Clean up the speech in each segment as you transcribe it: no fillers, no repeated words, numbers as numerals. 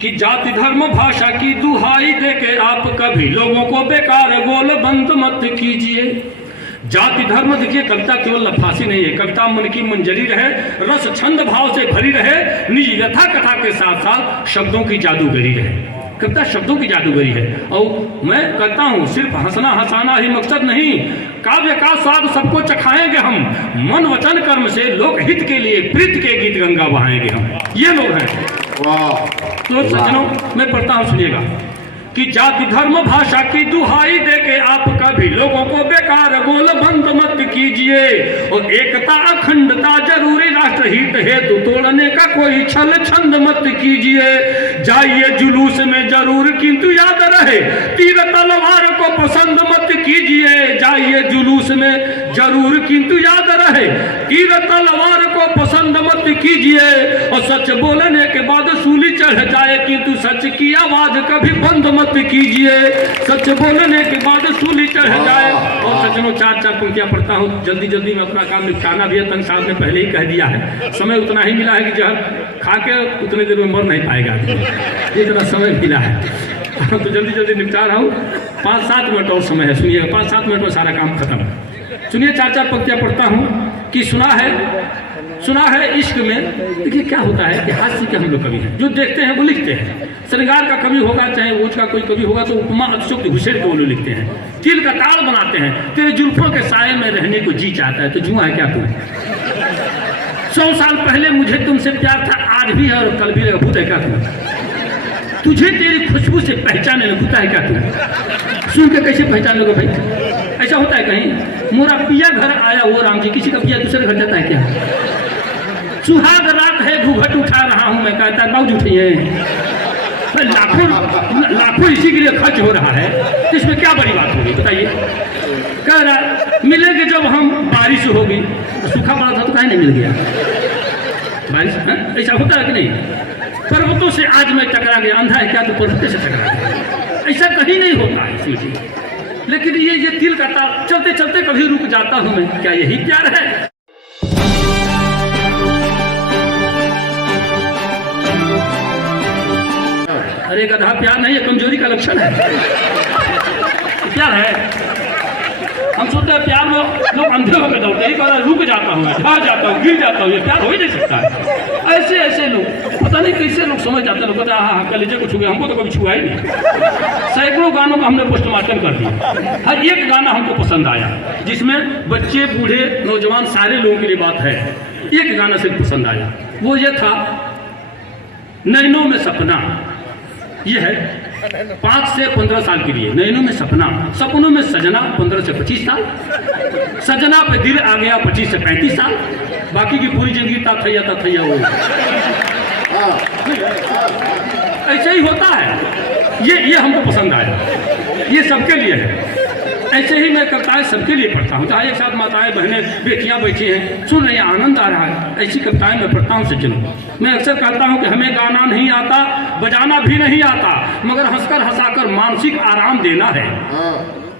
कि जाति धर्म भाषा की दुहाई देके आप कभी लोगों को बेकार गोल बंद मत कीजिए। जाति धर्म देखिए, कविता केवल लफासी नहीं है, कविता मन की मंजरी रहे, रस छंद भाव से भरी रहे, निज व्यथा कथा के साथ साथ शब्दों की जादूगरी रहे। कविता शब्दों की जादूगरी है। और मैं कहता हूँ सिर्फ हंसना हंसाना ही मकसद नहीं, काव्य का स्वाद सबको चखाएंगे हम, मन वचन कर्म से लोकहित के लिए प्रीत के गीत गंगा बहाएंगे हम। ये लोग हैं। तो सज्जनों मैं पढ़ता हूँ, सुनिएगा कि जाति धर्म भाषा की दुहाई देके आप कभी लोगों को बेकार गोल बंद मत कीजिए। और एकता अखंडता जरूरी राष्ट्रहित हेतु तोड़ने का कोई छल छंद मत कीजिए। जाइए जुलूस में जरूर किंतु याद रहे तीर तलवार को पसंद मत कीजिए। जाइए जुलूस में जरूर किंतु याद रहे तीर तलवार को पसंद मत कीजिए। और सच बोलने के बाद सूली चढ़ जाए किंतु सच की आवाज कभी बंद मत कीजिए। सच बोलने के बाद सूली चढ़ जाए। और सज्जनों चार चार पंक्तियां पढ़ता हूँ, जल्दी जल्दी में अपना काम निपटाना भी है। तंग साहब ने पहले ही कह दिया है, समय उतना ही मिला है कि जहर खा के उतने देर में मर नहीं पाएगा, इतना समय मिला है। तो जल्दी जल्दी निपटा रहा हूँ, 5-7 मिनट और समय है, सुनिएगा, 5-7 मिनट में सारा काम खत्म। सुनिए चार चार पंक्तियां पढ़ता हूँ कि सुना है इश्क में। देखिए क्या होता है कि हास्य के हम लोग कवि हैं, जो देखते हैं वो लिखते हैं। श्रृंगार का कवि होगा चाहे ओझ का कोई कवि होगा तो उपमा अतिशयोक्ति घुसेड़ के वो लोग लिखते हैं, तिल का ताल बनाते हैं। तेरे जुल्फों के साये में रहने को जी चाहता है, तो जुआ है क्या तू? 100 साल पहले मुझे तुमसे प्यार था, आज भी है और कल भी रहेगा, भूत है क्या तू? तुझे तेरी खुशबू से पहचाने में भूता है क्या तू? सुन के कैसे पहचान लोगे भाई? ऐसा होता है कहीं? मोरा पिया घर आया वो राम जी, किसी का पिया दूसरे घर जाता है क्या? सुहाग रात है घूंघट उठा रहा हूं मैं, कहता है बाबू उठिए। लाखों इसी के लिए खर्च हो रहा है, तो इसमें क्या बड़ी बात होगी बताइए? कह रहा मिलेंगे जब हम, बारिश होगी। सूखा पड़ा था तो कहीं नहीं मिल गया बारिश, ऐसा होता है कि नहीं? पर्वतों से आज मैं टकरा गया, अंधा है क्या तो पर्वतों से टकरा गया, ऐसा कहीं नहीं होता है इसमें। लेकिन ये तिल का तार चलते चलते कभी रुक जाता हूं मैं, क्या यही प्यार है? अरे गधा प्यार नहीं है, कमजोरी का लक्षण है। प्यार है, हम सोचते हैं प्यार में लोग अंधे होकर दौड़ते हैं, एक बार रुक जाता हूँ, झड़ जाता हूँ, गिर जाता हूँ, ये प्यार हो ही नहीं सकता है। ऐसे लोग पता नहीं कैसे लोग समझ जाते हैं, लोग कहते हैं हाँ कलेजे को छू गए, हमको तो कभी छुआ ही नहीं। सैकड़ों गानों का हमने पोस्टमार्टम कर दिया, हर एक गाना हमको पसंद आया, जिसमें बच्चे बूढ़े नौजवान सारे लोगों के लिए बात है। एक गाना सिर्फ पसंद आया, वो ये था नैनों में सपना। ये है 5 से 15 साल के लिए, नैनों में सपना, सपनों में सजना 15 से 25 साल, सजना पे दिल आ गया 25 से 35 साल, बाकी की पूरी जिंदगी ताथैया हो। ऐसे ही होता है। ये हमको पसंद आया, ये सबके लिए है। ऐसे ही मैं कविताएं सबके लिए पढ़ता हूँ, चाहे एक साथ माताएं बहनें बेटियां बैठी हैं सुन रही हैं, आनंद आ रहा है, ऐसी कविताएं मैं पढ़ता हूँ सज्जनों। मैं अक्सर कहता हूँ कि हमें गाना नहीं आता, बजाना भी नहीं आता, मगर हंसकर हंसाकर मानसिक आराम देना है।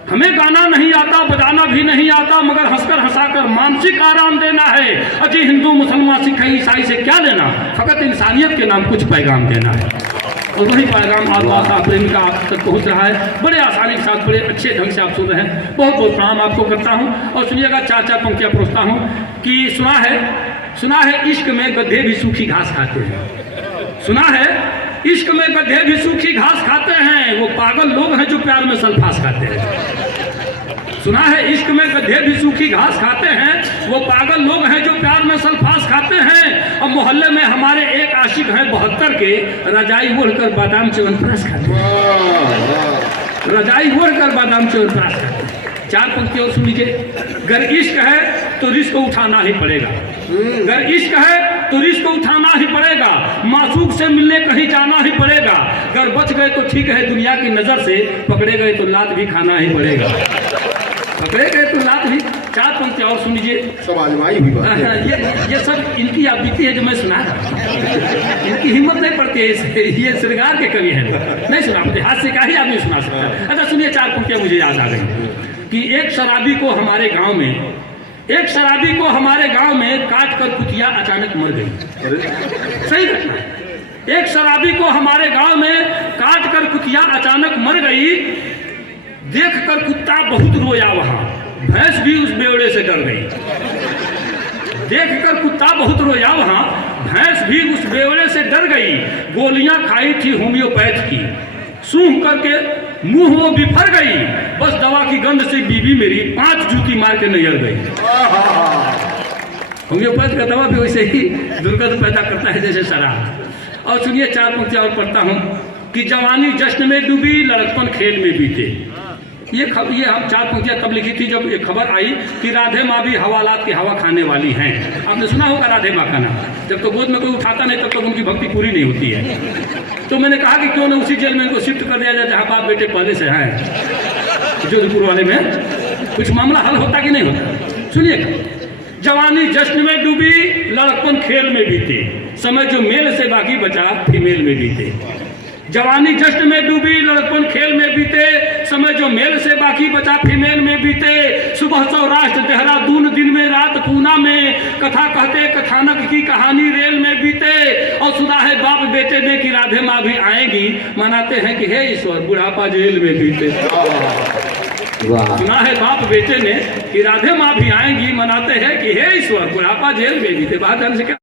हमें गाना नहीं आता, बजाना भी नहीं आता, मगर हंसकर हंसाकर मानसिक आराम देना है। अजी हिंदू मुसलमान सिख ईसाई से क्या लेना, फकत इंसानियत के नाम कुछ पैगाम देना है। और वही पैगाम आत्मा प्रेम का आप तक पहुँच रहा है, बड़े आसानी के साथ, बड़े अच्छे ढंग से आप सुन रहे हैं। बहुत बहुत प्रणाम आपको करता हूँ। और सुनिएगा चार चार पंक्तियाँ परोसता हूँ कि सुना है इश्क में गधे भी सूखी घास खाते हैं। सुना है इश्क में गधे भी सूखी घास खाते हैं, वो पागल लोग हैं जो प्यार में सल्फास खाते हैं। सुना है इश्क में गधे भी सूखी घास खाते हैं, वो पागल लोग हैं जो प्यार में सल्फास खाते हैं। और मोहल्ले में हमारे एक आशिक हैं 72 के, रजाई ओढ़कर बादाम च्यवनप्राश खाते हैं। रजाई ओढ़कर बादाम च्यवनप्राश खाते हैं। चार पंक्ति और सुन लीजिए। अगर इश्क है तो रिस्क उठाना ही पड़ेगा, अगर इश्क है तो रिस्क उठाना ही पड़ेगा, मासूक से मिलने कहीं जाना ही पड़ेगा। अगर बच गए तो ठीक है दुनिया की नजर से, पकड़े गए तो लात भी खाना ही पड़ेगा, पकड़े गए तो लात भी। चार पंक्ति और सुन लीजिए। सब आजमाई हुई बात है। ये सब इनकी आप बीती है जो मैं सुना रहा हूँ। इनकी हिम्मत नहीं पड़ती है, ये श्रृंगार के कवि हैं, नहीं सुना पाते, हाथ से का ही आदमी सुना सकता है। अच्छा सुनिए चार पंक्तियाँ मुझे याद आ गई कि एक शराबी को हमारे गांव में काट कर कुतिया अचानक मर गई। सही घटना है। एक शराबी को हमारे गांव में काट कर कुतिया अचानक मर गई। देखकर कुत्ता बहुत रोया, वहां भैंस भी उस बेवड़े से डर गई। देखकर कुत्ता बहुत रोया, वहां भैंस भी उस बेवड़े से डर गई। गोलियां खाई थी होम्योपैथ की, सूंघ करके मुंह वो बिफर गई। बस दवा की गंध से बीबी मेरी 5 जूती मार के नजर गई। होम्योपैथ का दवा भी वैसे ही दुर्गंध पैदा करता है जैसे शराब। और सुनिए 4 पंक्तियां और पढ़ता हूं कि जवानी जश्न में डूबी, लड़कपन खेल में बीते। ये हम 4 पंक्तियां तब लिखी थी जब एक खबर आई कि राधे माँ भी हवालात की हवा खाने वाली हैं। आपने सुना होगा राधे माँ का नाम। जब तो गोद में कोई उठाता नहीं तब तक उनकी भक्ति पूरी नहीं होती है। तो मैंने कहा कि क्यों ना उसी जेल में इनको शिफ्ट कर दिया जाए जहाँ बाप बेटे पहले से हैं। जोधपुर वाले में कुछ मामला हल होता कि नहीं होता। सुनिए, जवानी जश्न में डूबी, लड़कपन खेल में बीते, समय जो मेल से बाकी बचा फीमेल में बीते। जवानी जश्न में डूबी, लड़कपन खेल में बीते, समय जो मेल से बाकी बचा फीमेल में बीते। सुबह सौराष्ट्र देहरादून, दिन में रात पूना में, कथा कहते कथानक की कहानी रेल में बीते। और सुना है बाप बेटे ने कि राधे माँ भी आएगी, मनाते हैं कि हे ईश्वर बुढ़ापा जेल में बीते। सुना है बाप बेटे ने कि राधे माँ भी आएंगी, मनाते हैं कि हे ईश्वर बुढ़ापा जेल में बीते। बात जान से क्या